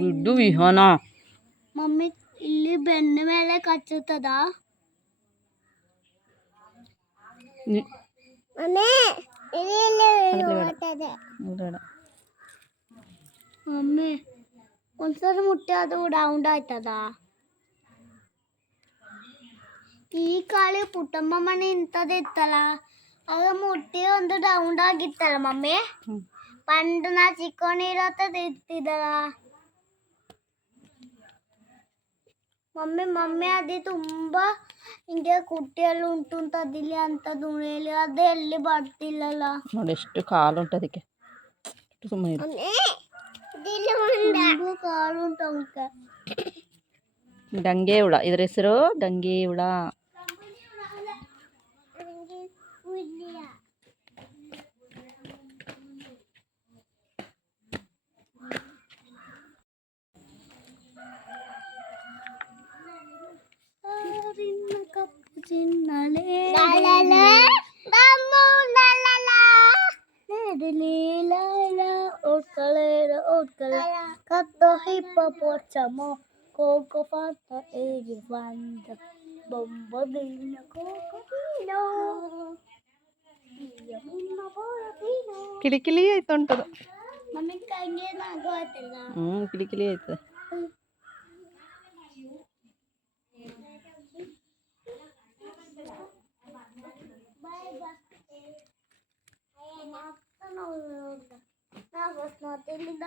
ಬಿಡು ವಿಹಾನ. ಮಮ್ಮಿ ಇಲ್ಲಿ ಬೆನ್ನ ಮೇಲೆ ಕಚ್ಚುತ್ತದ. ಮಮ್ಮಿ ಒಂದ್ಸರಿ ಮುಟ್ಟಿ ಅದು ರೌಂಡ್ ಆಯ್ತದ. ಈ ಕಾಳಿ ಪುಟ್ಟಮ್ಮ ಮನೆ ಇಂಥದ್ದು ಇತ್ತಲ್ಲ, ಆಗ ಮುಟ್ಟಿ ಒಂದು ರೌಂಡ್ ಆಗಿತ್ತಲ್ಲ ಮಮ್ಮಿ. ಪಂಡು ನಾ ಚಿಕ್ಕೋನಿರತ್ತದ ಇತ್ತಿದ್ದಲ್ಲ ಮಮ್ಮಿ ಅದು ತುಂಬಾ ಹಿಂಗೆ ಕುಟ್ಟಿಯಲ್ಲಿ ಉಂಟು ಅಂತ ಅದಿಲ್ಲ ಅಂತ ದುಣಿಯಲ್ಲಿ ಅದೇ ಎಲ್ಲಿ ಬರ್ತಿಲ್ಲಲ್ಲ ನೋಡಿ ಎಷ್ಟು ಕಾಲು ಉಂಟು ಅದಕ್ಕೆ. ಸುಮ್ಮನೆ ಕಾಲು ಉಂಟು ಅವಕ್ಕೆ. ಗಂಗೆ ಹುಳ, ಇದ್ರ ಹೆಸರು ಗಂಗೆ ಹುಳ. Kata hippopotamus, Coco Fanta, Elephant, Bombadilla, Cocodilo. ಕಿಲಿಕಿಲಿ ಆಯ್ತು ಉಂಟದು. ಮಮ್ಮಿ ಕೈಗೆ ನಾಗೋಯ್ತಲ್ಲ. ಕಿಲಿಕಿಲಿ ಆಯ್ತು. ನಾ ಬಸ್ ನೋಡ್ತಿಲ್ಲಿಂದ